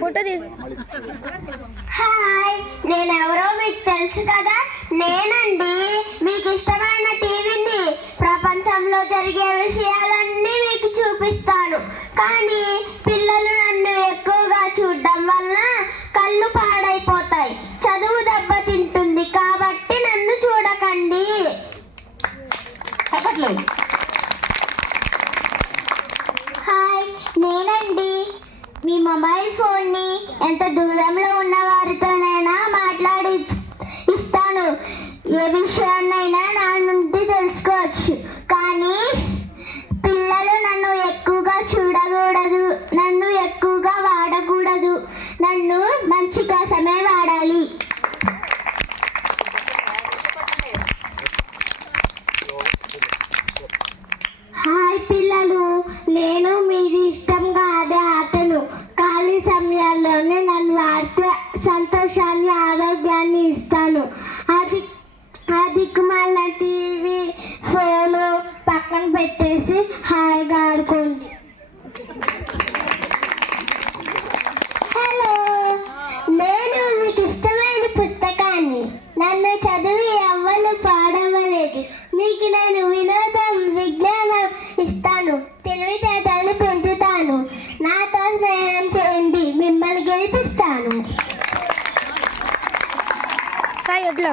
Photo తీసి hi, నేనెవరో మీకు తెలుసు కదా. నేనండి మీకు ఇష్టమైన టీవీని. ప్రపంచంలో జరిగే విషయాలన్నీ మీకు చూపిస్తాను. కానీ పిల్లలు నన్ను ఎక్కువగా చూడడం వల్ల కళ్ళు పాడైపోతాయి, చదువు దెబ్బతింటుంది. కాబట్టి నన్ను చూడకండి. చెప్పట్లేదు. హాయ్, నేనండి మీ మొబైల్ ఫోన్ని ఎంత దూరంలో ఉన్న వారితోనైనా మాట్లాడి ఇస్తాను. ఏ విషయాన్నైనా నా నుండి తెలుసుకోవచ్చు. కానీ పిల్లలు నన్ను ఎక్కువగా చూడకూడదు, నన్ను ఎక్కువగా వాడకూడదు. నన్ను మంచి కోసమే వాడాలి. హాయ్ పిల్లలు, నేను మీరు ఇష్టంగా ఆడే ఆటను ఖాళీ సమయాల్లోనే నన్ను ఆడితే సంతోషాన్ని, ఆరోగ్యాన్ని ఇస్తాను. అది మళ్ళీ టీవీ, ఫోను పక్కన పెట్టేసి హాయిగా ఆడుకోండి. హలో, నేను మీకు ఇష్టమైన పుస్తకాన్ని. నన్ను చదివి ఎవ్వరు పాడవలేదు. మీకు నేను వినోదం, విజ్ఞానం ఇస్తాను, తెలివితేటలు పెంచుతాను. నాతో స్నేహం చేయండి, మిమ్మల్ని గెలిపిస్తాను. సాయి ఎట్లా